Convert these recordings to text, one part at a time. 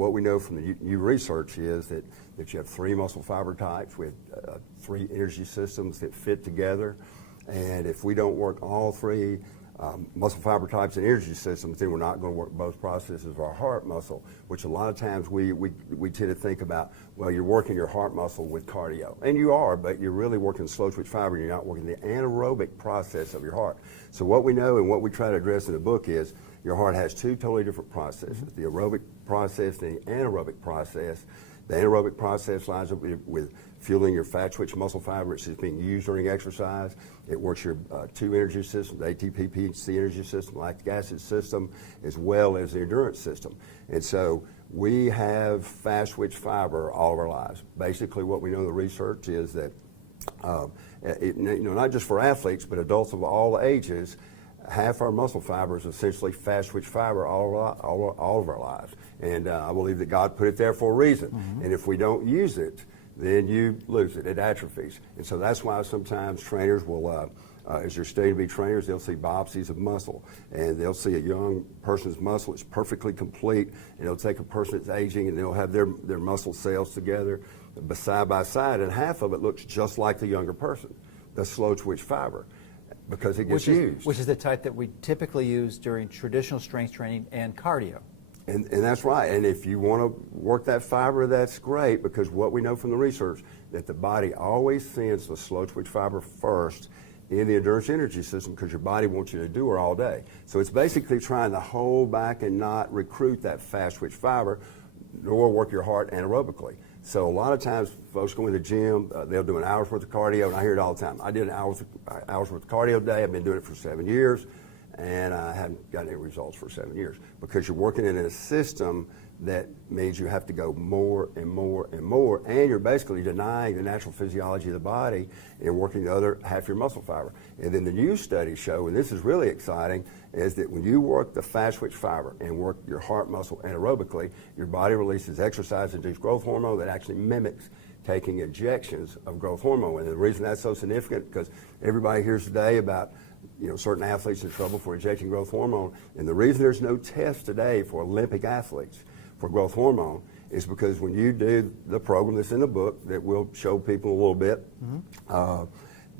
what we know from the new research is that you have 3 muscle fiber types with 3 energy systems that fit together. And if we don't work all 3 muscle fiber types and energy systems, then we're not going to work both processes of our heart muscle, which a lot of times we tend to think about, well, you're working your heart muscle with cardio. And you are, but you're really working slow twitch fiber, and you're not working the anaerobic process of your heart. So what we know and what we try to address in the book is your heart has 2 totally different processes, the aerobic process and the anaerobic process. The anaerobic process lines up with fueling your fat twitch muscle fiber, which is being used during exercise. It works your 2 energy systems, ATP, PHC energy system, lactic acid system, as well as the endurance system. And so we have fast twitch fiber all of our lives. Basically what we know in the research is that, not just for athletes, but adults of all ages, half our muscle fiber is essentially fast twitch fiber all of our lives. And I believe that God put it there for a reason. Mm-hmm. And if we don't use it, then you lose it. It atrophies. And so that's why sometimes trainers will, as you're studying to be trainers, they'll see biopsies of muscle. And they'll see a young person's muscle is perfectly complete. And they'll take a person that's aging and they'll have their muscle cells together side by side. And half of it looks just like the younger person, the slow twitch fiber, because it gets used. Which is the type that we typically use during traditional strength training and cardio. And that's right. And if you want to work that fiber, that's great, because what we know from the research, that the body always sends the slow twitch fiber first in the endurance energy system, because your body wants you to do it all day. So it's basically trying to hold back and not recruit that fast twitch fiber, nor work your heart anaerobically. So a lot of times folks go in the gym, they'll do an hour's worth of cardio, and I hear it all the time. I did an hour's worth of cardio a day. I've been doing it for 7 years, and I haven't gotten any results for 7 years, because you're working in a system that means you have to go more and more and more, and you're basically denying the natural physiology of the body and working the other half of your muscle fiber. And then the new studies show, and this is really exciting, is that when you work the fast twitch fiber and work your heart muscle anaerobically, your body releases exercise-induced growth hormone that actually mimics taking injections of growth hormone. And the reason that's so significant, because everybody hears today about certain athletes in trouble for injecting growth hormone, and the reason there's no test today for Olympic athletes for growth hormone is because when you do the program that's in the book that we'll show people a little bit,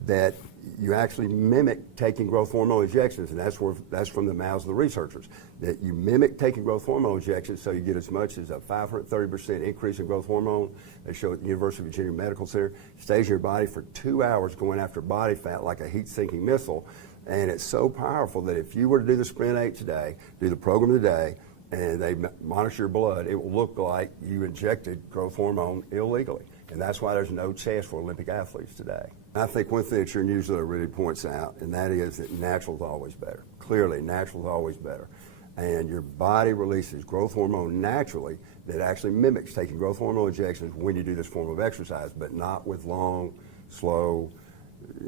that you actually mimic taking growth hormone injections, and that's from the mouths of the researchers, that you mimic taking growth hormone injections, so you get as much as a 530% increase in growth hormone. They show at the University of Virginia Medical Center, stays in your body for 2 hours going after body fat like a heat-sinking missile. And it's so powerful that if you were to do the Sprint 8 today, do the program today, and they monitor your blood, it will look like you injected growth hormone illegally. And that's why there's no chance for Olympic athletes today. I think one thing that your newsletter really points out, and that is that natural is always better. Clearly, natural is always better. And your body releases growth hormone naturally that actually mimics taking growth hormone injections when you do this form of exercise, but not with long, slow,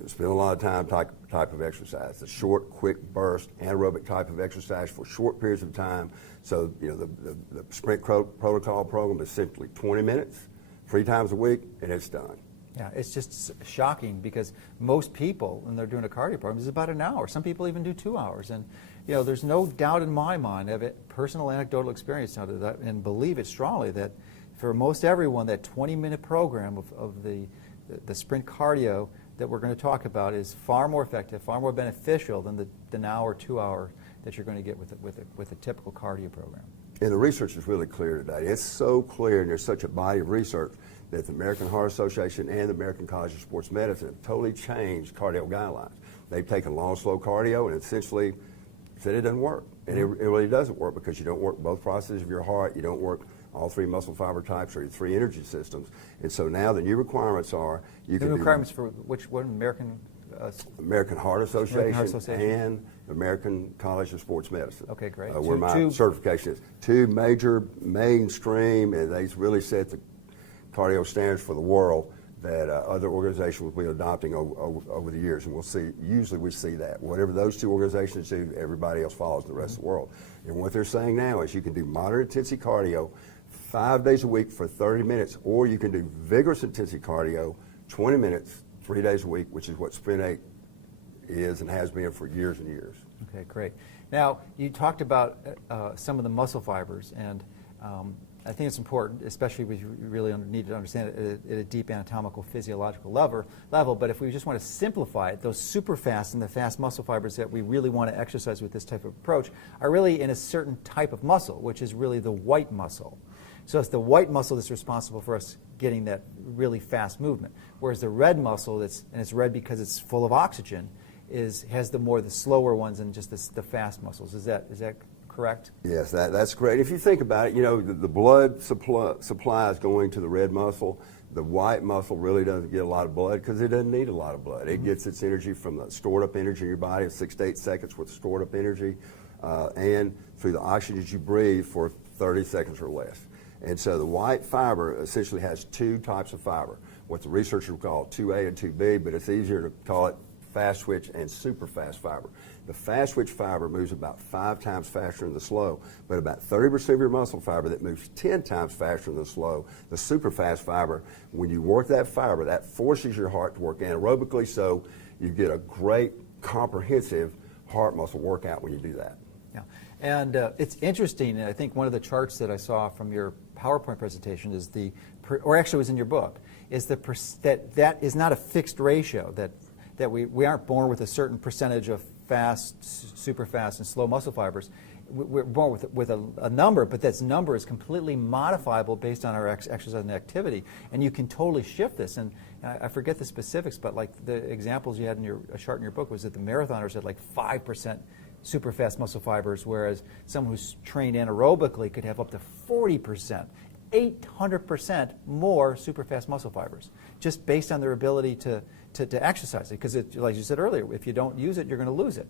spend a lot of time type of exercise. The short, quick burst, anaerobic type of exercise for short periods of time. So, the Sprint protocol program is simply 20 minutes, 3 times a week, and it's done. Yeah, it's just shocking, because most people, when they're doing a cardio program, is about an hour. Some people even do 2 hours. And, there's no doubt in my mind, I have a personal anecdotal experience now that, and believe it strongly, that for most everyone, that 20-minute program of the Sprint cardio that we're going to talk about is far more effective, far more beneficial than the hour, 2 hour that you're going to get with a typical cardio program. And the research is really clear today. It's so clear, and there's such a body of research, that the American Heart Association and the American College of Sports Medicine have totally changed cardio guidelines. They've taken long, slow cardio and essentially said it doesn't work. And it really doesn't work, because you don't work both processes of your heart, you don't work all 3 muscle fiber types or your 3 energy systems. And so now the new requirements are the requirements for which one? American Heart Association and American College of Sports Medicine. Okay, great. Where my certification is. 2 major mainstream, and they really set the cardio standards for the world that other organizations will be adopting over the years. And we'll see, usually we see that. Whatever those 2 organizations do, everybody else follows the rest of the world. And what they're saying now is you can do moderate intensity cardio 5 days a week for 30 minutes, or you can do vigorous intensity cardio 20 minutes, 3 days a week, which is what Sprint 8 is and has been for years and years. Okay, great. Now, you talked about some of the muscle fibers, and I think it's important, especially if you really need to understand it at a deep anatomical physiological level. But if we just want to simplify it, those super fast and the fast muscle fibers that we really want to exercise with this type of approach are really in a certain type of muscle, which is really the white muscle. So it's the white muscle that's responsible for us getting that really fast movement, whereas the red muscle, and it's red because it's full of oxygen, has the slower ones and just the fast muscles. Is that correct? Yes, that's great. If you think about it, the blood supply is going to the red muscle. The white muscle really doesn't get a lot of blood because it doesn't need a lot of blood. It gets its energy from the stored up energy in your body, 6 to 8 seconds with stored up energy, and through the oxygen that you breathe for 30 seconds or less. And so the white fiber essentially has 2 types of fiber, what the researchers call 2A and 2B, but it's easier to call it fast switch and super fast fiber. The fast switch fiber moves about 5 times faster than the slow, but about 30% of your muscle fiber that moves 10 times faster than the slow. The super fast fiber, when you work that fiber, that forces your heart to work anaerobically, so you get a great comprehensive heart muscle workout when you do that. Yeah, and it's interesting, and I think one of the charts that I saw from your PowerPoint presentation is or actually it was in your book, is that is not a fixed ratio, that we aren't born with a certain percentage of fast, super fast, and slow muscle fibers. We're born with a number, but that number is completely modifiable based on our exercise and activity, and you can totally shift this. And I forget the specifics, but like the examples you had in a chart in your book was that the marathoners had like 5% super fast muscle fibers, whereas someone who's trained anaerobically could have up to 40%, 800% more super fast muscle fibers, just based on their ability to exercise it. Because, like you said earlier, if you don't use it, you're going to lose it.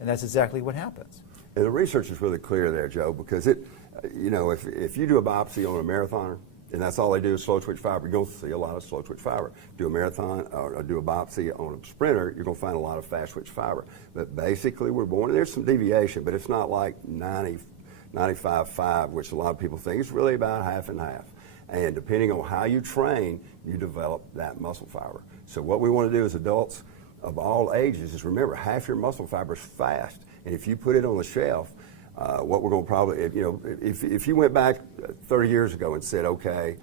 And that's exactly what happens. And the research is really clear there, Joe, because if you do a biopsy on a marathoner, and that's all they do is slow twitch fiber, you're going to see a lot of slow twitch fiber. Do a marathon or do a biopsy on a sprinter, you're going to find a lot of fast twitch fiber. But basically, we're born, and there's some deviation, but it's not like 95-5, which a lot of people think. It's really about half and half. And depending on how you train, you develop that muscle fiber. So what we want to do as adults of all ages is remember, half your muscle fiber is fast. And if you put it on the shelf, what we're going to probably, if you went back 30 years ago and said, okay,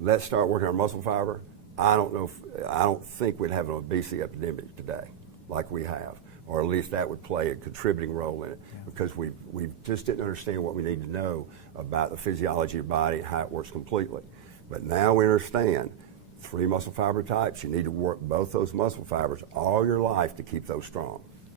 let's start working our muscle fiber, I don't think we'd have an obesity epidemic today like we have, or at least that would play a contributing role in it, because we just didn't understand what we need to know about the physiology of the body and how it works completely. But now we understand 3 muscle fiber types. You need to work both those muscle fibers all your life to keep those strong.